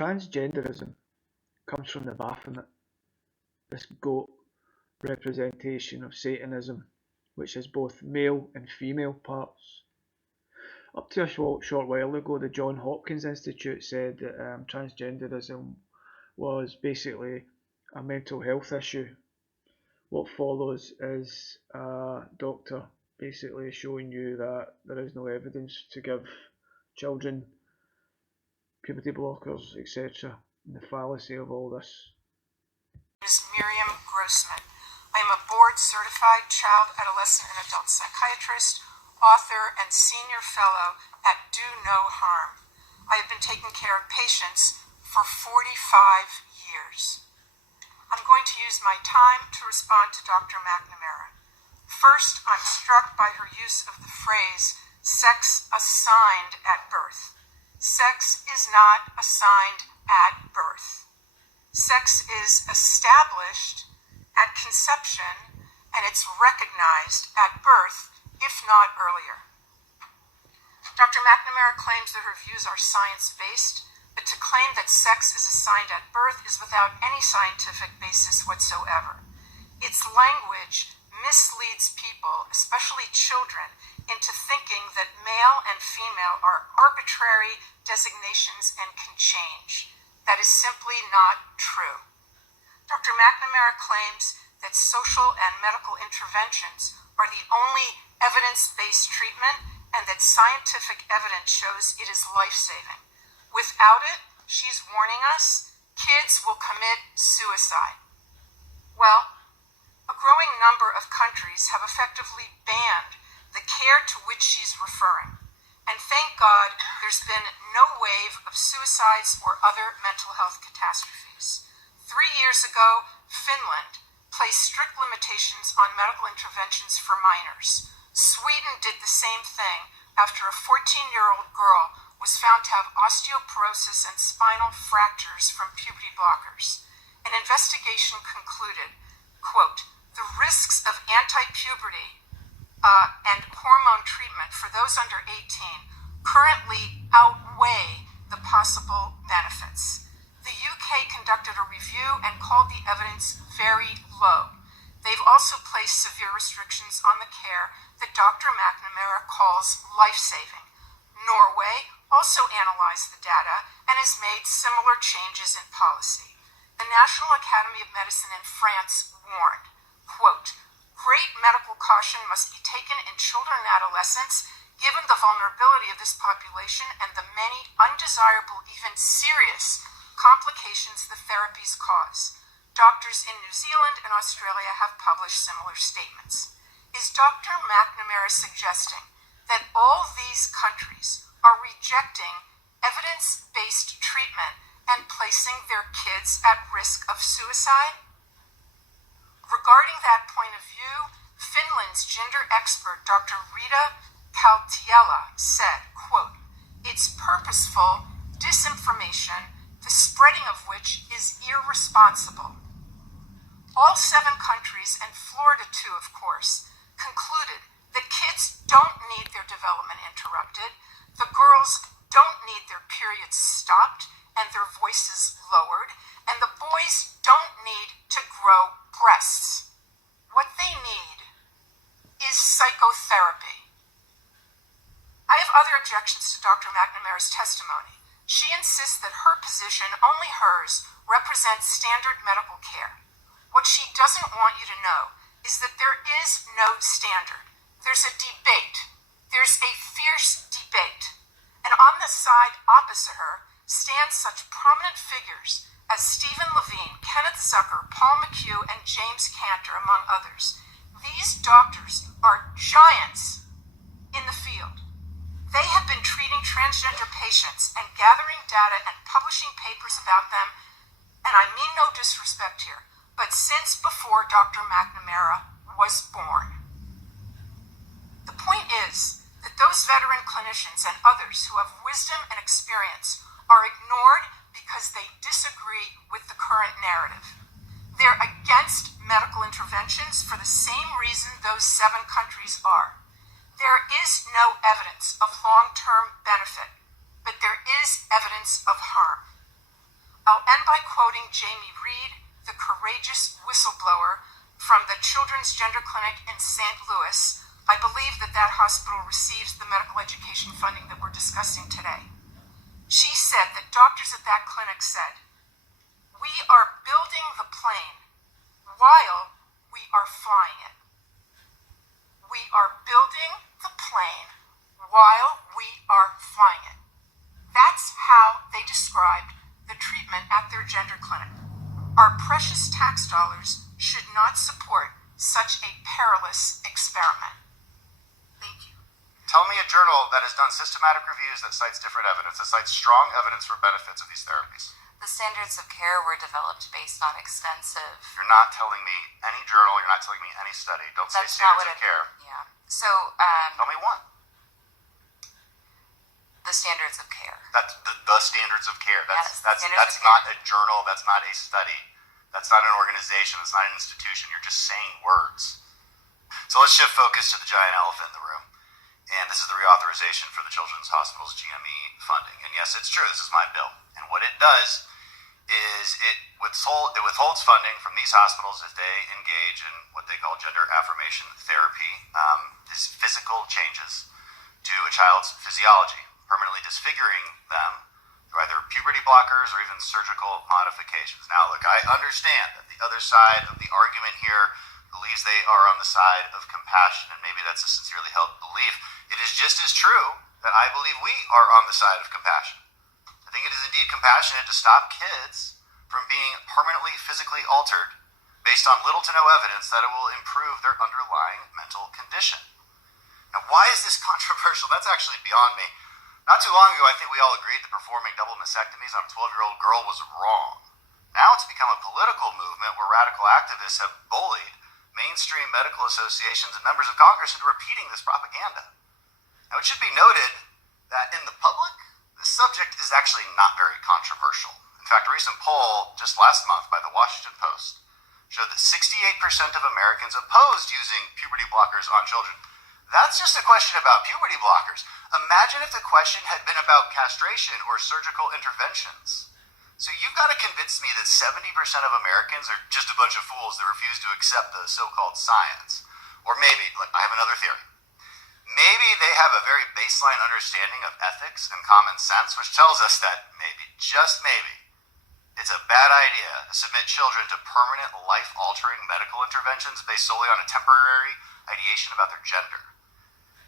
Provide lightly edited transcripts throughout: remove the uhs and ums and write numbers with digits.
transgenderism comes from the Baphomet, this goat representation of Satanism, which has both male and female parts. Up to a short while ago, the Johns Hopkins Institute said that transgenderism was basically a mental health issue. What follows is a doctor basically showing you that there is no evidence to give children puberty blockers, etc. And the fallacy of all this. Is Miriam Grossman. I am a board-certified child, adolescent, and adult psychiatrist, author, and senior fellow at Do No Harm. I have been taking care of patients for 45 years. I'm going to use my time to respond to Dr. McNamara. First, I'm struck by her use of the phrase, sex assigned at birth. Sex is not assigned at birth. Sex is established at conception, and it's recognized at birth, if not earlier. Dr. McNamara claims that her views are science-based, but to claim that sex is assigned at birth is without any scientific basis whatsoever. Its language misleads people, especially children, into thinking that male and female are arbitrary designations and can change. That is simply not true. Dr. McNamara claims that social and medical interventions are the only evidence-based treatment and that scientific evidence shows it is life-saving. Without it, she's warning us, kids will commit suicide. Well, a growing number of countries have effectively banned the care to which she's referring. And thank God there's been no wave of suicides or other mental health catastrophes. 3 years ago, Finland placed strict limitations on medical interventions for minors. Sweden did the same thing after a 14-year-old girl was found to have osteoporosis and spinal fractures from puberty blockers. An investigation concluded, quote, the risks of anti-puberty and hormone treatment for those under 18 currently outweigh the possible benefits. The UK conducted a review and called the evidence very low. They've also placed severe restrictions on the care that Dr. McNamara calls life-saving. Norway also analyzed the data and has made similar changes in policy. The National Academy of Medicine in France warned, quote, great medical caution must be taken in children and adolescents given the vulnerability of this population and the many undesirable, even serious complications the therapies cause. Doctors in New Zealand and Australia have published similar statements. Is Dr. McNamara suggesting that all these countries are rejecting evidence-based treatment and placing their kids at risk of suicide? Regarding that point of view, Finland's gender expert, Dr. Rita Kaltiela, said, quote, it's purposeful disinformation, the spreading of which is irresponsible. All 7 countries, and Florida too, of course, concluded that kids don't need their development interrupted, the girls don't need their periods stopped and their voices lowered, and the boys don't need to grow breasts. What they need is psychotherapy. I have other objections to Dr. McNamara's testimony. She insists that her position, only hers, represents standard medical care. What she doesn't want you to know is that there is no standard. There's a debate. There's a fierce debate. And on the side opposite her stand such prominent figures as Stephen Levine, Kenneth Zucker, Paul McHugh, and James Cantor, among others. These doctors are giants in the field. They have been treating transgender patients and gathering data and publishing papers about them, and I mean no disrespect here, but since before Dr. McNamara was born. The point is that those veteran clinicians and others who have wisdom and experience are ignored because they disagree with the current narrative. They're against medical interventions for the same reason those 7 countries are. There is no evidence of long-term benefit, but there is evidence of harm. I'll end by quoting Jamie Reed, the courageous whistleblower from the Children's Gender Clinic in St. Louis. I believe that that hospital receives the medical education funding that we're discussing today. She said that doctors at that clinic said, "We are building the plane while we are flying it. We are building the plane while we are flying it." That's how they described the treatment at their gender clinic. Our precious tax dollars should not support such a perilous experiment. Thank you. Tell me a journal that has done systematic reviews that cites different evidence, that cites strong evidence for benefits of these therapies. The standards of care were developed based on extensive... You're not telling me any journal, you're not telling me any study. Don't say standards of care. Yeah. So, tell me one. The standards of care. That's the standards of care. That's not care. A journal. That's not a study. That's not an organization. That's not an institution. You're just saying words. So let's shift focus to the giant elephant in the room. And this is the reauthorization for the Children's Hospital's GME funding. And yes, it's true. This is my bill. And what it does is it withholds funding from these hospitals if they engage in what they call gender affirmation therapy, these physical changes to a child's physiology, permanently disfiguring them through either puberty blockers or even surgical modifications. Now, look, I understand that the other side of the argument here believes they are on the side of compassion, and maybe that's a sincerely held belief. It is just as true that I believe we are on the side of compassion. I think it is indeed compassionate to stop kids from being permanently physically altered based on little to no evidence that it will improve their underlying mental condition. Now, why is this controversial? That's actually beyond me. Not too long ago, I think we all agreed that performing double mastectomies on a 12-year-old girl was wrong. Now it's become a political movement where radical activists have bullied mainstream medical associations and members of Congress into repeating this propaganda. Now, it should be noted that in the public, this subject is actually not very controversial. In fact, a recent poll just last month by the Washington Post showed that 68% of Americans opposed using puberty blockers on children. That's just a question about puberty blockers. Imagine if the question had been about castration or surgical interventions. So you've got to convince me that 70% of Americans are just a bunch of fools that refuse to accept the so-called science. Or maybe, I have another theory. Maybe they have a very baseline understanding of ethics and common sense, which tells us that maybe, just maybe, it's a bad idea to submit children to permanent life-altering medical interventions based solely on a temporary ideation about their gender.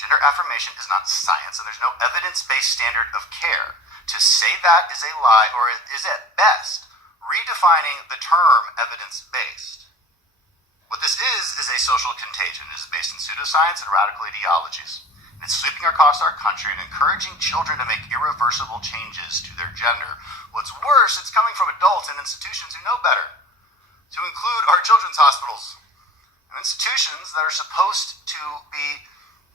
Gender affirmation is not science, and there's no evidence-based standard of care. To say that is a lie, or is at best redefining the term evidence-based. What this is a social contagion. It is based in pseudoscience and radical ideologies. And it's sweeping across our country and encouraging children to make irreversible changes to their gender. What's worse, it's coming from adults and institutions who know better, to include our children's hospitals and institutions that are supposed to be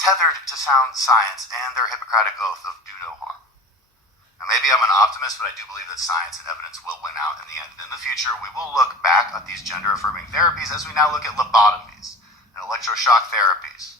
tethered to sound science and their Hippocratic oath of do no harm. Now, maybe I'm an optimist, but I do believe that science and evidence will win out in the end. In the future, we will look back at these gender-affirming therapies as we now look at lobotomies and electroshock therapies.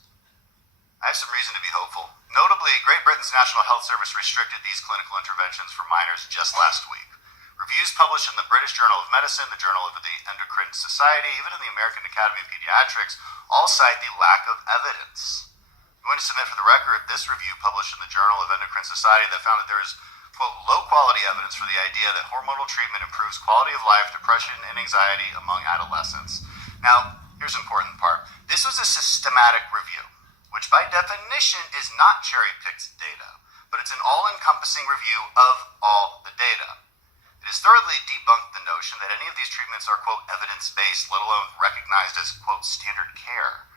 I have some reason to be hopeful. Notably, Great Britain's National Health Service restricted these clinical interventions for minors just last week. Reviews published in the British Journal of Medicine, the Journal of the Endocrine Society, even in the American Academy of Pediatrics, all cite the lack of evidence. I'm going to submit for the record this review published in the Journal of Endocrine Society that found that there is, quote, low-quality evidence for the idea that hormonal treatment improves quality of life, depression, and anxiety among adolescents. Now, here's the important part. This was a systematic review, which by definition is not cherry-picked data, but it's an all-encompassing review of all the data. It has thoroughly debunked the notion that any of these treatments are, quote, evidence-based, let alone recognized as, quote, standard care.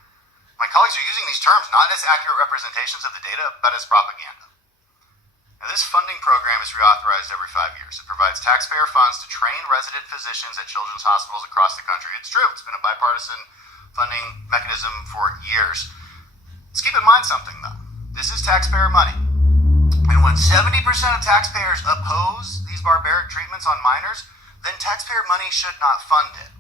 My colleagues are using these terms not as accurate representations of the data, but as propaganda. Now, this funding program is reauthorized every 5 years. It provides taxpayer funds to train resident physicians at children's hospitals across the country. It's true, it's been a bipartisan funding mechanism for years. Let's keep in mind something, though. This is taxpayer money. And when 70% of taxpayers oppose these barbaric treatments on minors, then taxpayer money should not fund it.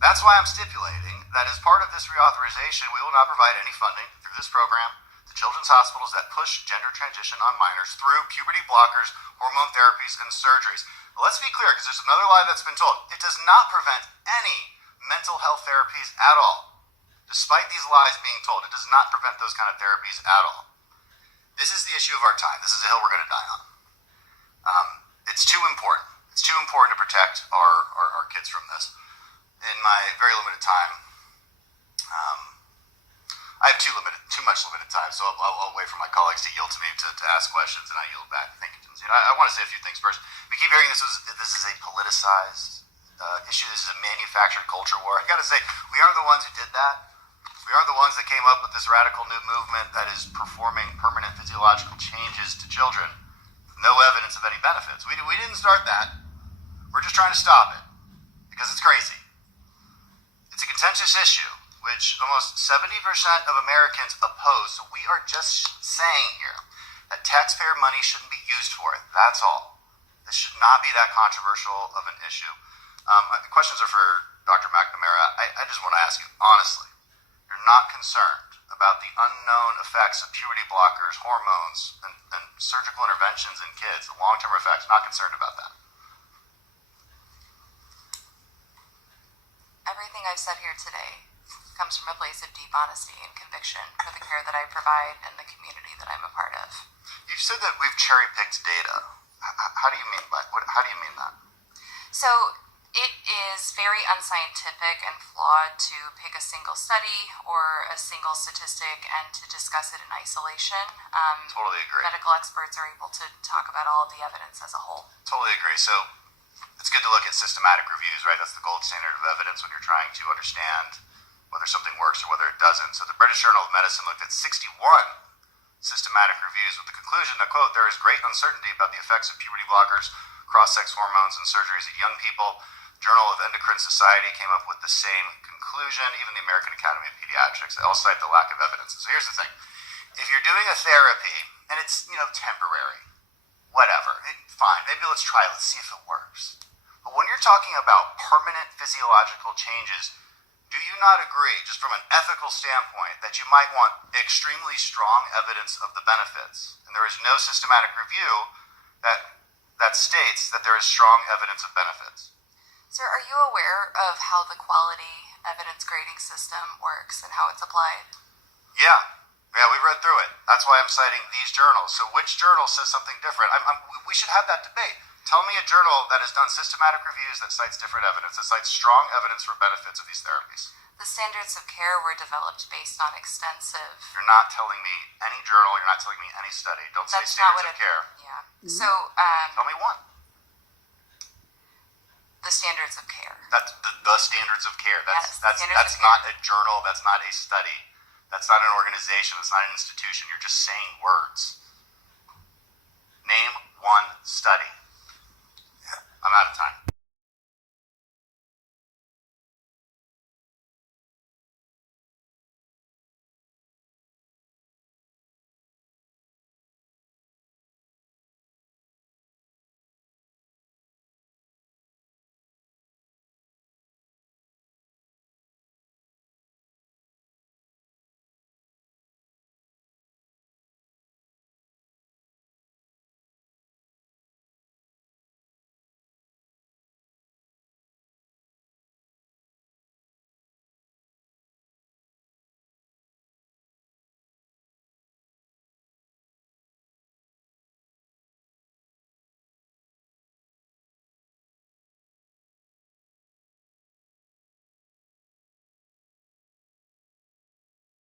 That's why I'm stipulating that as part of this reauthorization, we will not provide any funding through this program to children's hospitals that push gender transition on minors through puberty blockers, hormone therapies, and surgeries. But let's be clear, because there's another lie that's been told. It does not prevent any mental health therapies at all. Despite these lies being told, it does not prevent those kind of therapies at all. This is the issue of our time. This is a hill we're going to die on. It's too important. It's too important to protect our kids from this. In my very limited time, I have too much limited time, so I'll wait for my colleagues to yield to me to ask questions, and I yield back. Thank you. I want to say a few things first. We keep hearing this is a politicized issue. This is a manufactured culture war. I got to say, we aren't the ones who did that. We aren't the ones that came up with this radical new movement that is performing permanent physiological changes to children with no evidence of any benefits. We didn't start that. We're just trying to stop it because it's crazy. It's a contentious issue, which almost 70% of Americans oppose. So we are just saying here that taxpayer money shouldn't be used for it. That's all. This should not be that controversial of an issue. The questions are for Dr. McNamara. I just want to ask you, honestly, you're not concerned about the unknown effects of puberty blockers, hormones, and surgical interventions in kids, the long-term effects, not concerned about that? Everything I've said here today comes from a place of deep honesty and conviction for the care that I provide and the community that I'm a part of. You've said that we've cherry-picked data. How do you mean that? So it is very unscientific and flawed to pick a single study or a single statistic and to discuss it in isolation. Totally agree. Medical experts are able to talk about all of the evidence as a whole. Totally agree. So it's good to look at systematic reviews, right? That's the gold standard of evidence when you're trying to understand whether something works or whether it doesn't. So the British Journal of Medicine looked at 61 systematic reviews with the conclusion that, quote, there is great uncertainty about the effects of puberty blockers, cross-sex hormones, and surgeries at young people. Journal of Endocrine Society came up with the same conclusion. Even the American Academy of Pediatrics, they all cite the lack of evidence. So here's the thing. If you're doing a therapy, and it's, temporary, whatever, fine, maybe let's try it, let's see if it works. But when you're talking about permanent physiological changes, do you not agree, just from an ethical standpoint, that you might want extremely strong evidence of the benefits? And there is no systematic review that states that there is strong evidence of benefits. Sir, are you aware of how the quality evidence grading system works and how it's applied? Yeah, we read through it. That's why I'm citing these journals. So which journal says something different? We should have that debate. Tell me a journal that has done systematic reviews that cites different evidence, that cites strong evidence for benefits of these therapies. The standards of care were developed based on extensive... You're not telling me any journal, you're not telling me any study. Don't say standards of care. Yeah. So, tell me one. The standards of care. That's the standards of care. That's not a journal. That's not a study. That's not an organization. That's not an institution. You're just saying words. Name one study. I'm out of time.